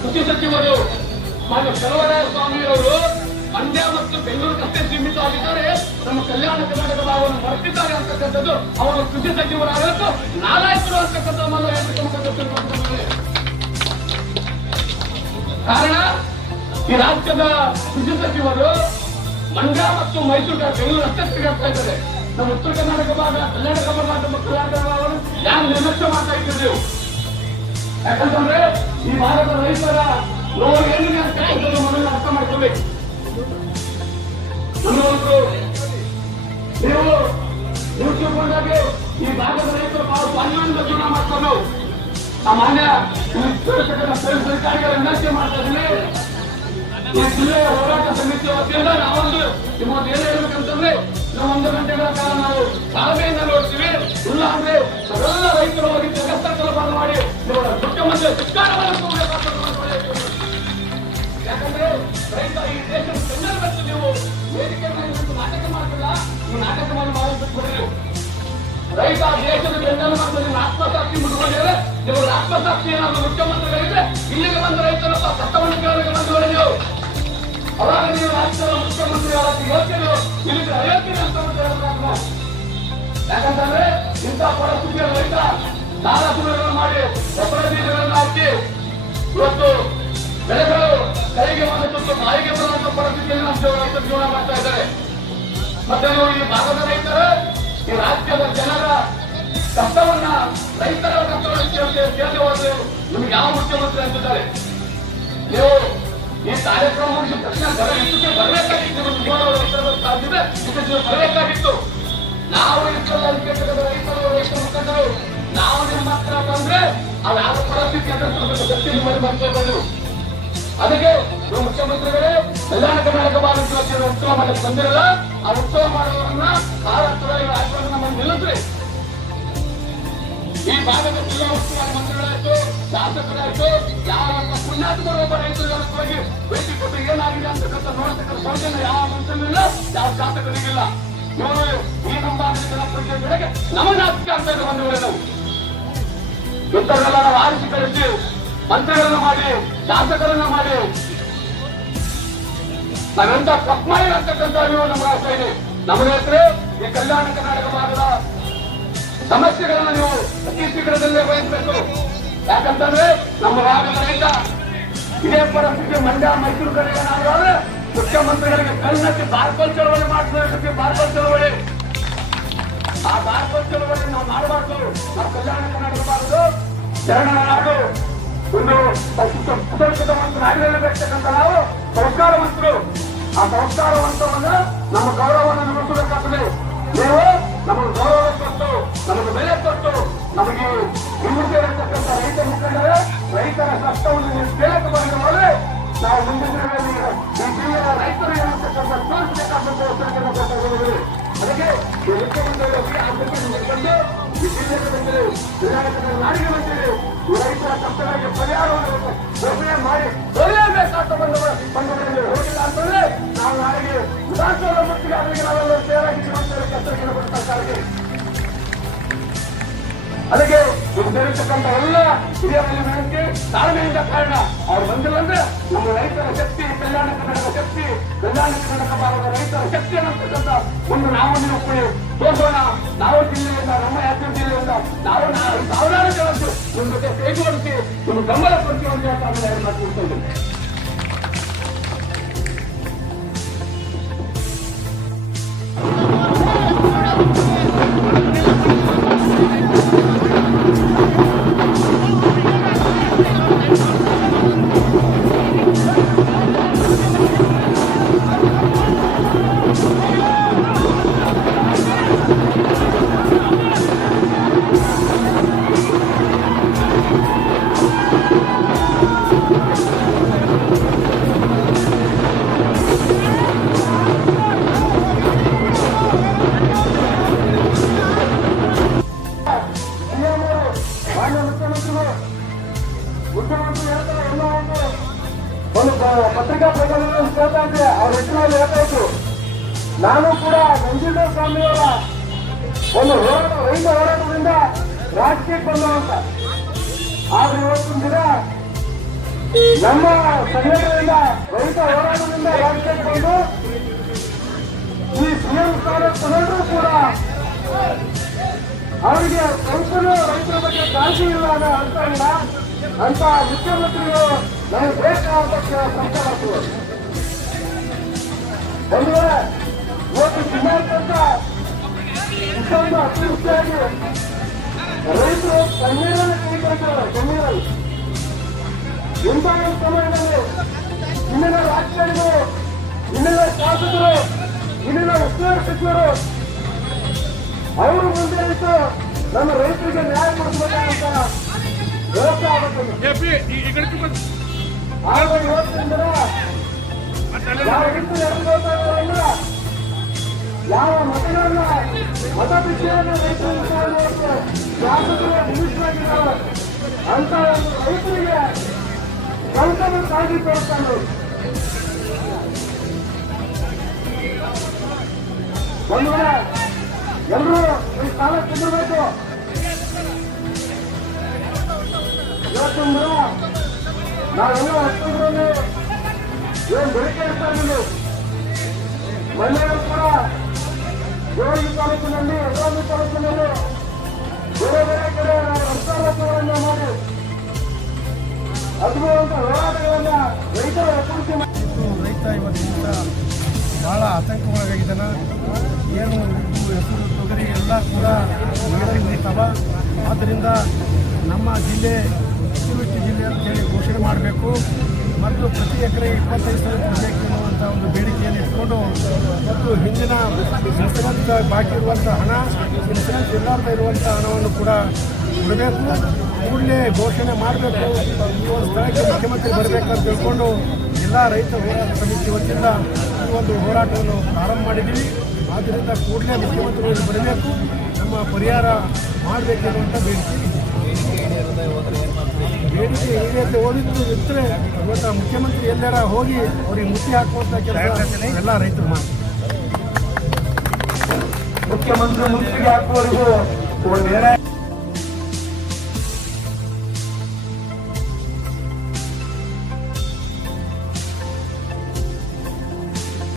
ಕೃಷಿ ಸಚಿವರು ಮಾನ್ಯ ಶರವರಾಯ ಸ್ವಾಮಿಯವರು ಮಂಡ್ಯ ಮತ್ತು ಬೆಂಗಳೂರು ಕಷ್ಟೇ ಸೀಮಿತ ಸೀಮಿತವಾಗಿದ್ದಾರೆ. ನಮ್ಮ ಕಲ್ಯಾಣ ಕರ್ನಾಟಕ ಭಾಗವನ್ನು ಮರೆತಿದ್ದಾರೆ ಅಂತಕ್ಕಂಥದ್ದು ಅವರು ಕೃಷಿ ಸಚಿವರಾಗಬೇಕು ನಾಲಾಯಕರು ಅಂತಕ್ಕಂಥ ಕಾರಣ, ಈ ರಾಜ್ಯದ ಕೃಷಿ ಸಚಿವರು ಮಂಡ್ಯ ಮತ್ತು ಮೈಸೂರು ಬೆಂಗಳೂರು ಅಷ್ಟೇ ಸಿಗಾಗ್ತಾ ಇದ್ದಾರೆ. ನಮ್ಮ ಉತ್ತರ ಕರ್ನಾಟಕ ಭಾಗ, ಕಲ್ಯಾಣ ಕರ್ನಾಟಕ ಭಾಗವನ್ನು ಯಾರು ನಿರ್ಲಕ್ಷ್ಯ ಮಾಡ್ತಾ ಯಾಕಂತಂದ್ರೆ ಈ ಭಾರತ ರೈತರ ಏನಿದೆ ಅಂತ ಮೊದಲು ಅರ್ಥ ಮಾಡ್ಕೋಬೇಕು ನೀವು ನೀವು ತಿಳ್ಕೊಂಡಾಗೆ ಈ ಭಾಗದ ರೈತರು ಬಹಳ ಸ್ವಾಭಿಮಾನದ ಜೀವನ ಮಾಡ್ಕೊಂಡು ಆ ಮಾನ್ಯ ಅಧಿಕಾರಿಗಳ ವಿನಂತಿ ಮಾಡ್ತಾ ಇದ್ದೀನಿ ಈ ಜಿಲ್ಲೆಯ ಹೋರಾಟ ನೀವು ಆತ್ಮಸಾಕ್ಷಿ ಏನಾದ್ರು ಮುಖ್ಯಮಂತ್ರಿಗಳಿದ್ರೆ ಇಲ್ಲಿಗೆ ಬಂದ ರೈತರಪ್ಪ ಸತ್ತವನ್ನು ಕೇಳಲಿಕ್ಕೆ ಬಂದವರು ನೀವು. ಅವಾಗ ನೀವು ರಾಜ್ಯದ ಮುಖ್ಯಮಂತ್ರಿ ಅವತ್ತು ಯೋಚನೆ ಇಲ್ಲಿಗೆ ಅಯೋಗ್ಯರು ಅಂತ ಯಾಕಂತಂದ್ರೆ ಇಂಥ ಪರಿಸ್ಥಿತಿಯ ರೈತ ನಾಲ್ಕು ಮಾಡಿ ಒಬ್ಬರ ಹಾಕಿ ಇವತ್ತು ಬೆಳೆಗಳು ಕೈಗೆ ಬಂದಂತ ಬಾಯಿಗೆ ಬಂದಂತ ಪರಿಸ್ಥಿತಿಯಲ್ಲಿ ನಮ್ಮ ಜೀವನ ಮಾಡ್ತಾ ಇದ್ದಾರೆ. ಮತ್ತೆ ನೀವು ಈ ಭಾಗದ ರೈತರ, ಈ ರಾಜ್ಯದ ಜನರ ಕಷ್ಟವನ್ನ ರೈತರ ಕಷ್ಟವನ್ನು ನಿಮ್ಗೆ ಯಾವ ಮುಖ್ಯಮಂತ್ರಿ ಅಂತಿದ್ದಾರೆ? ನೀವು ಈ ಕಾರ್ಯಕ್ರಮ ಮುಗಿಸಿದ ತಕ್ಷಣ ಬರ ಬರಬೇಕಾಗಿತ್ತು ಸಾಧ್ಯತೆ ಬರಬೇಕಾಗಿತ್ತು. ನಾವು ಇಷ್ಟೆಲ್ಲ ರೈತರು ನಾವು ನಿಮ್ಮ ಹತ್ರ ಬಂದ್ರೆ ಅದು ಯಾವ ಪರಿಸ್ಥಿತಿ ಅಂತ ಗಟ್ಟಿ ನಿಮ್ಮಲ್ಲಿ ಮಾಡ್ಕೊಳ್ಬೋದು ಅದಕ್ಕೆ ನೀವು ಮುಖ್ಯಮಂತ್ರಿಗಳೇ ಕಲ್ಯಾಣ ಕರ್ನಾಟಕ ಭಾಗದ ಉತ್ಸವ ಮಾಡಕ್ಕೆ ಬಂದಿರಲ್ಲ, ಆ ಉತ್ಸವ ಮಾಡುವವರನ್ನ ಮಹಾರಾಷ್ಟ್ರದ ರಾಜ್ಯವನ್ನು ನಮ್ಮನ್ನು ನಿಲ್ಲಿಸ್ರಿ. ಈ ಭಾಗದ ಜಿಲ್ಲಾ ಮಂತ್ರಿಗಳಾಯ್ತು, ಶಾಸಕರಾಯ್ತು ಯಾವ ಪುಣ್ಯಾತ್ಮರು ಒಬ್ಬ ರೈತರು ಹೋಗಿ ಭೇಟಿ ಕೊಟ್ಟು ಏನಾಗಿದೆ ಅಂತಕ್ಕಂಥ ನೋಡ್ತಕ್ಕಂಥ ಸೌಜನ್ಯ ಯಾವ ಮಂತ್ರಿಗಳಿಲ್ಲ ಯಾವ ಶಾಸಕರಿಗಿಲ್ಲ. ಇವರು ಈ ನಮ್ಮ ಭಾಗದ ಜನಪ್ರತಿನಿಧಿ ಬೆಳಗ್ಗೆ ನಮಗೆ ಆಸ್ತಿ ಆಗ್ತಾ ಇದೆ ಬಂಧುಗಳೇ ನಾವು. ಇಂಥವರೆಲ್ಲ ನಾವು ಆರಿಸಿ ಕಳಿಸಿ, ಮಂತ್ರಿಗಳನ್ನ ಮಾಡಿ, ಶಾಸಕರನ್ನ ಮಾಡಿ. ನಾವೆಂತ ತಪ್ಪು ಮಾಡಿ ಅಂತಕ್ಕಂಥ ಅರಿವು ಆಸೆ ಇದೆ. ನಮ್ಮ ರೈತರು ಈ ಕಲ್ಯಾಣ ಕರ್ನಾಟಕ ಭಾಗದ ಸಮಸ್ಯೆಗಳನ್ನ ನೀವು ಅತಿ ಶೀಘ್ರದಲ್ಲೇ ವಹಿಸಬೇಕು ಯಾಕಂತಂದ್ರೆ ನಮ್ಮ ಭಾಗದ ರೈತ ಇದೇ ಪರಿಸ್ಥಿತಿ ಮಂಡ್ಯ, ಮೈಸೂರು ಕಡೆ ಏನಾದ್ರೆ ಮುಖ್ಯಮಂತ್ರಿಗಳಿಗೆ ಕಣ್ಣಕ್ಕೆ ಬಾರ್ಕೋಲ್ ಚಳವಳಿ ಮಾಡಿಸೋದಕ್ಕೆ ಬಾರ್ಬಲ್ ಚಳವಳಿ. ಆ ಬಾರ್ಬಲ್ ಚಳವಳಿ ನಾವು ಮಾಡಬಾರ್ದು. ನಾವು ಕಲ್ಯಾಣ ಕರ್ನಾಟಕಬಾರದು ಶರಣ ಒಂದು ಸುಸಂಸ್ಕೃತವಂತರಾಗಿರಲೇಬೇಕಂತ ನಾವು ಸಂಸ್ಕಾರವಂತರು ಆ ಸಂಸ್ಕಾರವಂತವನ್ನ ನಮ್ಮ ಗೌರವವನ್ನು ನಡೆಸಬೇಕಾಗ್ತದೆ ನೀವು ನಮಗೆ ಗೌರವ ಕೊಟ್ಟು, ನಮಗೆ ಬೆಲೆ ಕೊಟ್ಟು, ನಮಗೆ ಹಿಂದೆ ಇರತಕ್ಕಂಥ ರೈತ ರೈತರ ಕಷ್ಟವನ್ನು ನೀವು ಕೇಳಕ್ಕೆ ನಾವು ಮುಂದಿನ ಜಿಲ್ಲೆಯ ರೈತರು ಇರತಕ್ಕಂಥ ತೋರಿಸಬೇಕಾದಂತ ಅದಕ್ಕೆ ಈ ಮುಖ್ಯಮಂತ್ರಿಗಳು ಬಂದು ಈ ಜಿಲ್ಲೆಗೆ ಬಂದರೆ ವಿಧಾನಸಭೆ ನಾಡಿಗೆ ಬಂದಿದೆ ರೈತರ ಕಷ್ಟಗಳಿಗೆ ಪರಿಹಾರವನ್ನು ಮಾಡಿ ಇದು ಸೇರಿರ್ತಕ್ಕಂಥ ಎಲ್ಲ ಹಿರಿಯರಲ್ಲಿ ವಿನಂತಿ ತಾಳ್ಮೆಯಿಂದ ಕಾರಣ. ಅವ್ರು ಬಂದಿಲ್ಲ ಅಂದ್ರೆ ನಮ್ಮ ರೈತರ ಶಕ್ತಿ, ಕಲ್ಯಾಣ ಕರ್ನಾಟಕ ಶಕ್ತಿ, ಕಲ್ಯಾಣ ಕರ್ನಾಟಕ ಭಾಗದ ರೈತರ ಶಕ್ತಿ ಅನ್ನತಕ್ಕಂಥ ಒಂದು ನಾವು ನೀವು ಕೂಡಿ ತೋರಿಸೋಣ ನಾವು ಜಿಲ್ಲೆಯಿಂದ, ನಮ್ಮ ಯಾತ್ರೆ ಜಿಲ್ಲೆಯಿಂದ, ನಾವು ಸಾವಿರಾರು ಜನರು ನಿಮ್ಮ ಜೊತೆ ಕೈಗೂಡಿಸಿ ನಿಮ್ಮ ಬೆಂಬಲ ಕೊಡ್ತೀವಿ ಅಂತ ನಾನು ಮಾತು ಇದ್ದೀನಿ. ಒಂದು ಹೋರಾಟ ರೈತ ಹೋರಾಟದಿಂದ ರಾಜಕೀಯಕ್ಕೆ ಬಂದವಂತ ಆದ್ರೆ ಇವತ್ತಿನ ದಿನ ನಮ್ಮ ಸಂಘಟನೆಯಿಂದ ರೈತ ಹೋರಾಟದಿಂದ ರಾಜ್ಯಕ್ಕೆ ಬಂದು ಈ ಸಿಎಂ ಸ್ಥಾನ ತಗೊಂಡ್ರು ಕೂಡ ಅವರಿಗೆ ಸ್ವಲ್ಪನೂ ರೈತರ ಬಗ್ಗೆ ಕಾಳಜಿ ಇಲ್ಲ ಅಂತ ಇಲ್ಲ ಅಂತ ಮುಖ್ಯಮಂತ್ರಿಗಳು ನಮಗೆ ಬೇಕಾದ ಸರ್ಕಾರ ಒಂದು ವೇಳೆ ಇವತ್ತು ಜಿಲ್ಲಾಡಳಿತ ಇಷ್ಟೊಂದು ಅತಿವೃಷ್ಟಿಯಾಗಿ ರೈತರು ತಣ್ಣೀರನ್ನು ಕುಡಿತಾರೆ ತಣ್ಣೀರಲ್ಲಿ ಇಂತಹ ಸಮಯದಲ್ಲಿ ಇಂದಿನ ರಾಜಕಾರಣಿಗಳು ಇಂದಿನ ಶಾಸಕರು ಇಲ್ಲಿನ ಉಸ್ತುವಾರಿ ಸಚಿವರು ಅವರು ಮುಂದೆ ಇಟ್ಟು ನಮ್ಮ ರೈತರಿಗೆ ನ್ಯಾಯ ಕೊಡಿಸಬೇಕಂತ ವ್ಯವಸ್ಥೆ ಆಗುತ್ತೆ ಆಗ ಇವತ್ತಿನಿಂದ ಯಾವ ರೀತಿ ನಡೆದುಕೊಳ್ತಾ ಇದ್ದಾರಲ್ಲ ಯಾವ ಮತಗಳನ್ನ ಮತ ಬಿಟ್ಟಿಯನ್ನು ರೈತರು ಶಾಸಕರು ನಿಮಿಷವಾಗಿದ್ದಾರೆ ಅಂತ ರೈತರಿಗೆ ಸ್ವಂತದ ಕಾಳಜಿ ತೋರಿಸ್ತಾರೆ ಒಂದು ಎಲ್ಲರೂ ಈ ಸ್ಥಾನ ಕುಂದಿರಬೇಕು ಇವತ್ತೊಂದು ನಾವೆಲ್ಲ ಹತ್ತೊಂದರಲ್ಲಿ ಏನು ಇರಲಿಲ್ಲ ಮಹಿಳೆಯರು ಕೂಡ ಮಾಡಿ ಅದ್ಭುತ ರೈತ ಇವತ್ತಿನಿಂದ ಭಾಳ ಆತಂಕಗೊಳಗಾಗಿದ್ದಾನ. ಏನು ಹೆಸರು ತೊಗರಿ ಎಲ್ಲ ಕೂಡ ನೀರಲ್ಲಿ ನಿಂತಾವ ಆದ್ದರಿಂದ ನಮ್ಮ ಜಿಲ್ಲೆ ಜಿಲ್ಲೆ ಅಂತೇಳಿ ಘೋಷಣೆ ಮಾಡಬೇಕು. ಮತ್ತು ಪ್ರತಿ ಎಕರೆ ಇಪ್ಪತ್ತೈದು ಸಾವಿರ ಕೊಡಬೇಕು ಎನ್ನುವಂಥ ಒಂದು ಬೇಡಿಕೆಯನ್ನು ಇಟ್ಕೊಂಡು ಮತ್ತು ಹಿಂದಿನ ಇನ್ಸೂರೆನ್ಸ್ ಬಾಕಿ ಇರುವಂಥ ಹಣ, ಇನ್ಸೂರೆನ್ಸ್ ಇಲ್ಲಾರ್ದ ಇರುವಂಥ ಹಣವನ್ನು ಕೂಡ ಕೊಡಬೇಕು ಕೂಡಲೇ ಘೋಷಣೆ ಮಾಡಬೇಕು. ಈ ಒಂದು ಸ್ಥಳಕ್ಕೆ ಮುಖ್ಯಮಂತ್ರಿ ಬರಬೇಕಂತ ತಿಳ್ಕೊಂಡು ಎಲ್ಲ ರೈತ ಹೋರಾಟ ಸಮಿತಿ ವತಿಯಿಂದ ಈ ಒಂದು ಹೋರಾಟವನ್ನು ಪ್ರಾರಂಭ ಮಾಡಿದ್ದೀವಿ. ಆದ್ದರಿಂದ ಕೂಡಲೇ ಮುಖ್ಯಮಂತ್ರಿಗಳು ಬರಬೇಕು. ನಮ್ಮ ಪರಿಹಾರ ಮಾಡಬೇಕೆನ್ನುವಂಥ ಬೇಡಿಕೆ. ಬೇಡಿಕೆ ಈಡೇರಿಸಿ ಓದಿದ್ದು ಇದ್ರೆ ಇವತ್ತು ಮುಖ್ಯಮಂತ್ರಿ ಎಲ್ಲರ ಹೋಗಿ ಅವ್ರಿಗೆ ಮುತ್ತಿ ಹಾಕುವಂತ ಕೆಲಸ ಎಲ್ಲ ರೈತರು ಮಾಡಿ ಮುಖ್ಯಮಂತ್ರಿ ಮುತ್ತಿಗೆ ಹಾಕುವವರೆಗೂ